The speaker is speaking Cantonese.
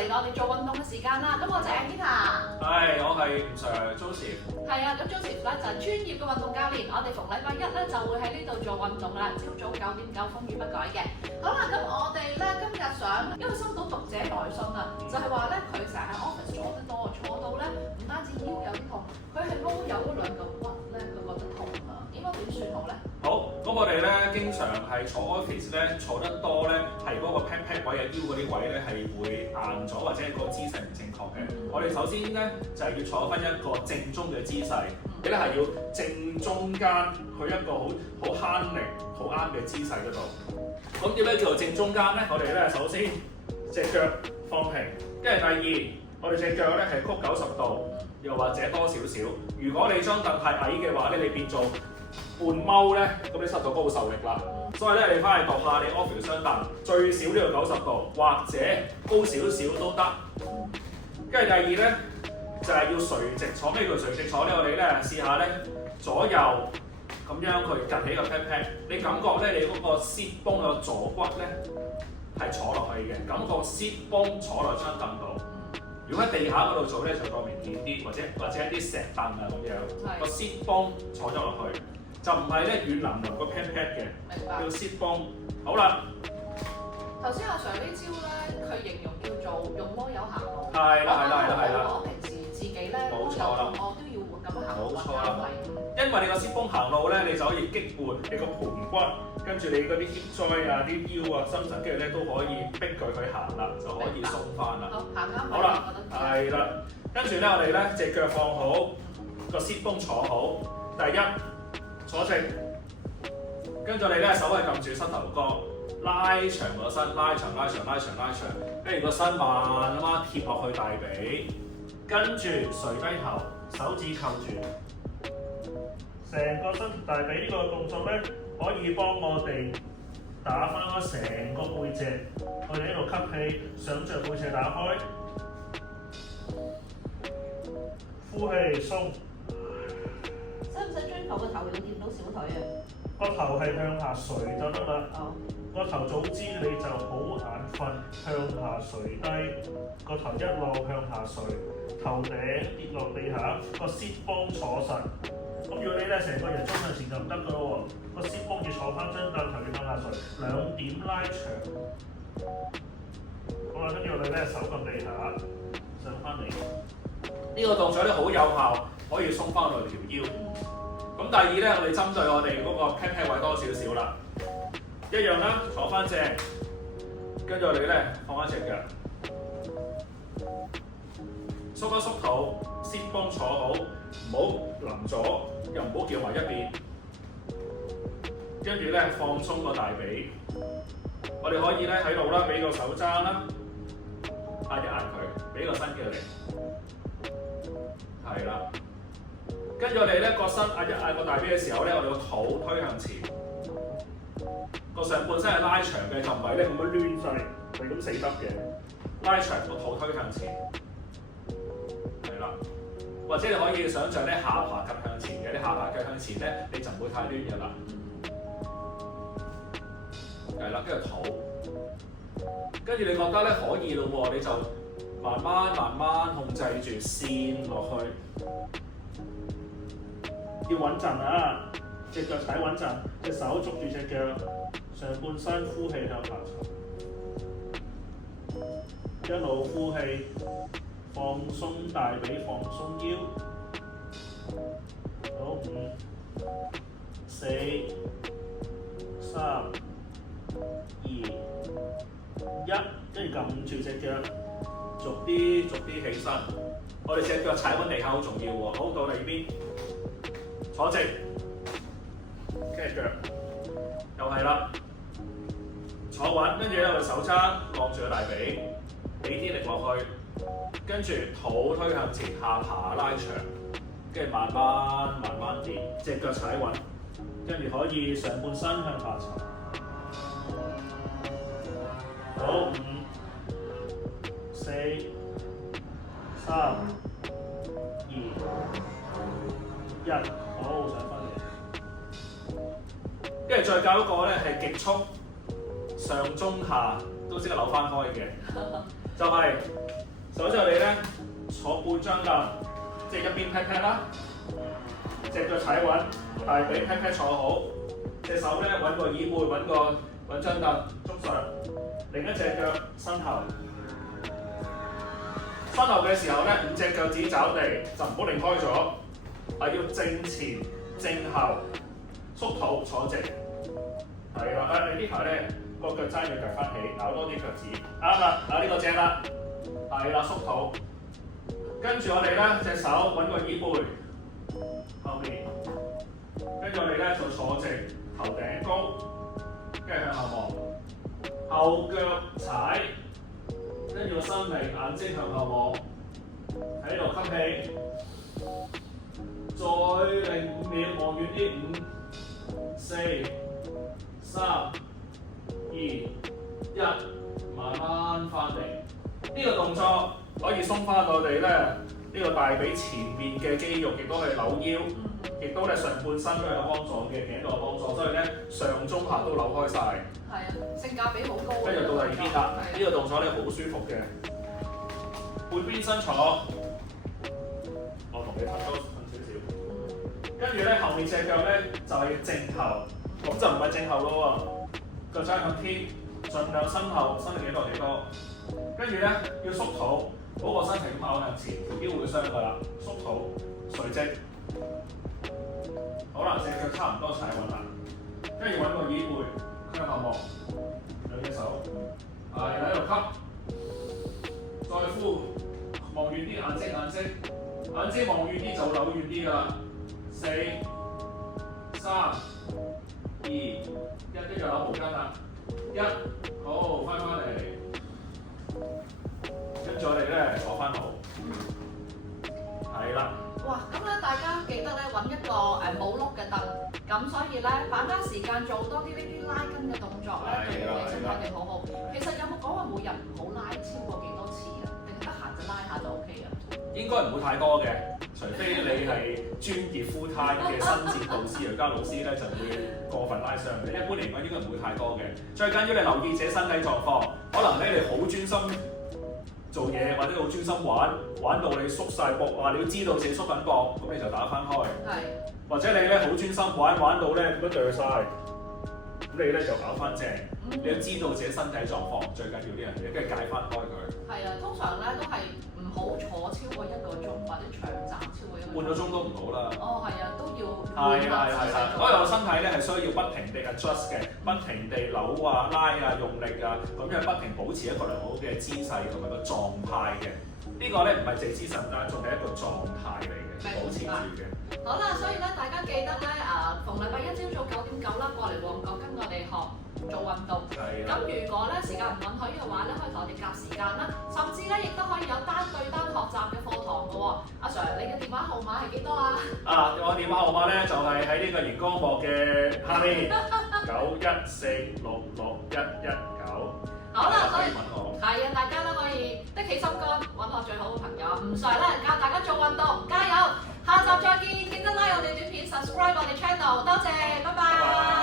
嚟到我哋做運動嘅時間啦。咁我就係 Anita。係，我係吳 Sir Joseph。係啊，咁 Joseph 咧就係專業嘅運動教練。我哋逢禮拜一咧就會喺呢度做運動啦，朝早9:9風雨不改嘅。好啦，咁我哋咧今日想，因為收到讀者來信啊，就係話咧佢成日喺 office 坐得多，坐到咧唔單止腰有啲痛，佢係撈有嗰兩嚿骨咧，佢覺得痛啊，應該點算好咧？好，咁我哋咧經常係坐 office 咧坐得多咧，係嗰個 pat pat 位啊腰嗰啲位咧係會硬咗，或者係個姿勢唔正確嘅。我哋首先咧就係要坐翻一個正宗嘅姿勢，你咧係要正中間去一個好慳力、好啱嘅姿勢嗰度。咁點解叫做正中間咧？我哋咧首先隻腳放平，跟住第二，我哋隻腳咧係曲90度，又或者多少少。如果你張凳太矮嘅話咧，你變做半踎咧，咁你膝頭哥好受力啦。所以咧，你翻去度下你 office 張凳，最少都要90度，或者高少少都得。跟住第二咧，就係要垂直坐。咩叫垂直坐咧？我哋咧試下咧，左右咁樣佢趌起個 pat pat，你感覺咧你嗰個 sit bone 個左骨咧係坐落去嘅，感覺 sit bone 坐落張凳度。如果喺地下嗰度做咧，就個明顯啲，或者一啲石凳啊咁樣，個 sit bone 坐咗落去。就唔係咧軟腍腍個 pat pat 嘅，叫 sit bone。好啦，頭先阿 Sir 呢招咧，佢形容叫做用囉柚行路。係啦。我平時自己咧冇錯啦，我都要咁樣行路。冇錯啦，因為你個 sit bone 行路咧，你就可以激活你個盤骨，跟住你嗰啲 hip joint 啊、啲腰啊、深層肌肉咧都可以逼佢去行啦，就可以鬆翻啦。好，行啱。好啦，係啦，跟住咧我哋咧隻腳放好，個 sit bone 坐好。第一，坐直，跟住你咧手係撳住膝頭哥，拉長個身，拉長，跟住個身慢慢貼落去大髀，跟住垂低頭，手指扣住，成個身貼大髀呢個動作咧，可以幫我哋打翻開成個背脊。我哋喺度吸氣，想像背脊打開，呼氣鬆。使唔使追求個頭要掂到小腿啊？個頭係向下垂就得啦。個頭早知你就好眼瞓，向下垂低，個頭一路向下垂，頭頂跌落地下，個 sit bone 坐實。咁如果你咧成個人衝向前就唔得噶咯喎，個 sit bone 要坐翻張凳，頭要向下垂，兩點拉長。好啦，跟住我哋咧手撳地下，上翻嚟。呢個動作咧好有效，可以鬆翻我哋條腰。咁第二咧，我哋針對我哋嗰個 pat pat 位多少少啦，一樣啦，坐翻正，跟住我哋咧放翻隻腳，縮一縮肚 ，sit bone 坐好，唔好臨咗，又唔好叫埋一邊，跟住咧放鬆個大髀，我哋可以咧喺度啦，俾個手踭啦，壓一壓佢，俾個身嘅力，係啦。跟住我哋咧個身壓一壓個大髀嘅時候咧，我哋個肚推向前，個上半身係拉長嘅，就唔係咧咁樣攣晒，係咁死得嘅。拉長個肚推向前，係啦。或者你可以想像咧下巴趌向前嘅，你下巴趌向前咧，你就唔會太攣嘅啦。係啦，跟住肚，跟住你覺得咧可以咯喎，你就慢慢控制住線落去。要穩陣啊！隻腳踩穩陣，隻手捉住隻腳，上半身呼氣向下沉，一路呼氣，放鬆大髀，放鬆腰。好，5、4、3、2、1，跟住撳住隻腳，逐啲起身。我哋隻腳踩穩地下好重要喎。好，到你邊。坐直，跟住腳又係啦，坐穩，跟住咧我哋手踭晾住個大髀，俾啲力落去，跟住肚推向前，下巴拉長，跟住慢慢跌，隻腳踩穩，跟住可以上半身向下沉。好，5、4、3、2、1。好，上翻嚟，跟住再教一個咧係極速上中下都識得扭翻開嘅，就係首先我哋咧坐半張凳，即係一邊 pat pat 啦，隻腳踩穩，大髀 pat pat 坐好，隻手咧揾個椅背，揾張凳捉上，另一隻腳身後。身後嘅時候咧，五隻腳趾找地，就唔好離開咗，係要正前正後，縮肚坐直。係啦，你呢排咧個腳踭要夾翻起，咬多啲腳趾，啱啦，呢個正啦，係啦，縮肚。跟住我哋咧隻手揾個椅背後面，跟住我哋咧就坐直，頭頂高，跟住向後望，後腳踩，跟住個身嚟眼睛向後望，喺度吸氣，再嚟5秒，望遠啲，5、4、3、2、1，慢慢翻嚟。呢個動作可以鬆翻我哋咧呢個大髀前面嘅肌肉，亦都係扭腰，亦都咧上半身都有幫助嘅，頸都有幫助，所以咧上中下都扭開晒。係啊，性價比好高。跟住到第二邊啦，呢個動作咧好舒服嘅，半邊身坐，我同你褪多少少，跟住咧後面隻腳咧就係正後，咁就唔係正後咯喎，腳踭向天，盡量身後，身體幾多幾多，跟住咧要縮肚，嗰個身體咁拗向前，條腰會傷㗎啦，縮肚，垂直，好啦，隻腳差唔多踩穩啦，跟住揾個椅背向後望，兩隻手，係喺度吸，再呼，望遠啲，眼睛望遠啲就扭遠啲㗎啦，4、3、2、1，跟住扭毛巾啦，1，好，翻嚟，跟住我哋咧坐翻好，係啦。哇！咁咧大家記得咧揾一個冇碌嘅凳，咁所以咧把握時間做多啲呢啲拉筋嘅動作咧，對我哋身體嘅好好。其實有冇講話每日唔好拉超過幾多次啊？定係得閒就拉下就 OK 啊？應該唔會太多嘅，除非你係專業 full time 嘅新節導師、瑜伽老師咧，就會過分拉傷嘅。一般嚟講應該唔會太多嘅。最緊要你留意自己身體狀況，可能咧你好專心做嘢，或者好專心玩到你縮晒膊啊！你要知道自己縮緊膊，咁你就打翻開。係。或者你咧好專心玩到咧咁樣掉晒，咁你咧就搞翻正。你要知道自己身體狀況，最緊要呢樣嘢，跟住解翻開佢。係啊，通常咧都係唔好坐超過1個鐘，或者長站超過1個鐘。半個鐘都唔好啦。哦，係啊，都要。係啦。所以我身體咧係需要不停地 adjust 嘅，不停地扭啊、拉啊、用力啊，咁樣不停保持一個良好嘅姿勢同埋個狀態嘅。呢個咧唔係淨係姿勢，但係仲係一個狀態嚟嘅，保持住嘅。好啦，所以咧大家記得咧逢禮拜一朝早9點9啦，過嚟旺角跟我哋學做運動。係咁如果咧時間唔允許嘅話咧，可以同我哋夾時間啦，甚至咧亦都可以有單對單學習嘅課堂嘅喎。阿 Sir，你嘅電話號碼係幾多啊？我電話號碼咧就係喺呢個熒光幕嘅下面91466119。好啦，所以揾我。係啊，大家都可以的起心肝揾我最好嘅朋友。唔Sir咧教大家做運動，加油！下集再見，記得拉我哋短片 subscribe 我哋 channel，多謝，拜拜。